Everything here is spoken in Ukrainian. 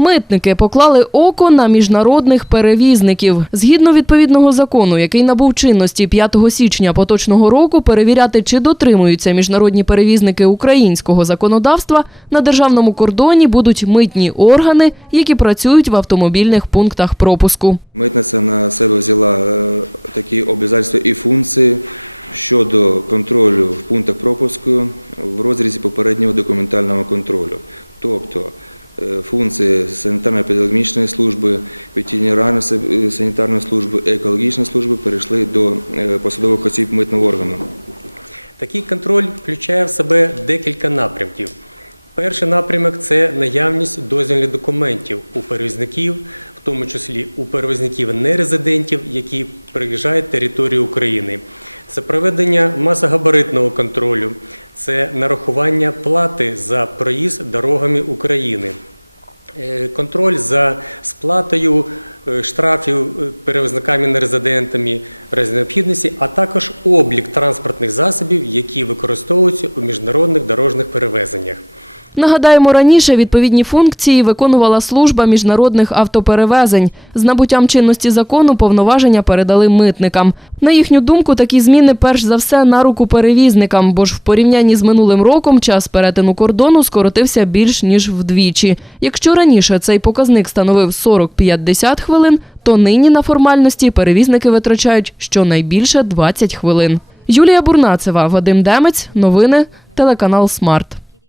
Митники поклали око на міжнародних перевізників. Згідно відповідного закону, який набув чинності 5 січня поточного року, перевіряти, чи дотримуються міжнародні перевізники українського законодавства, на державному кордоні будуть митні органи, які працюють в автомобільних пунктах пропуску. Митниця на себе взяла е, такі обов'язки і функції щодо контролю в пунктах пропуску в розрізі попереднього документального контролю. Тобто функції санітарно-епідеміологічної служби, ветеринарної са- санітарної служби, екологічної служби перейшли до е, посадових осіб митного органу. Такий контроль включає в себе декілька напрямків. Перший напрямок це наявність дозвільних документів у перевізників, в тому числі у перевізників нерезидентів, які приїжджають територію України. Це проведення масогабаритного контролю, це нарахування плати за проїзд дорогами України. Е, Контроль за сплатою е, штрафів е, перевізниками нерезидентами разі необхідності, а також облік транспортних засобів, які використовуються у міжнародних дорожніх перевезеннях. Нагадаємо, раніше відповідні функції виконувала служба міжнародних автоперевезень. З набуттям чинності закону повноваження передали митникам. На їхню думку, такі зміни перш за все на руку перевізникам, бо ж в порівнянні з минулим роком час перетину кордону скоротився більш ніж вдвічі. Якщо раніше цей показник становив 40-50 хвилин, то нині на формальності перевізники витрачають щонайбільше 20 хвилин. Юлія Бурнацева, Вадим Демець, новини, телеканал Смарт.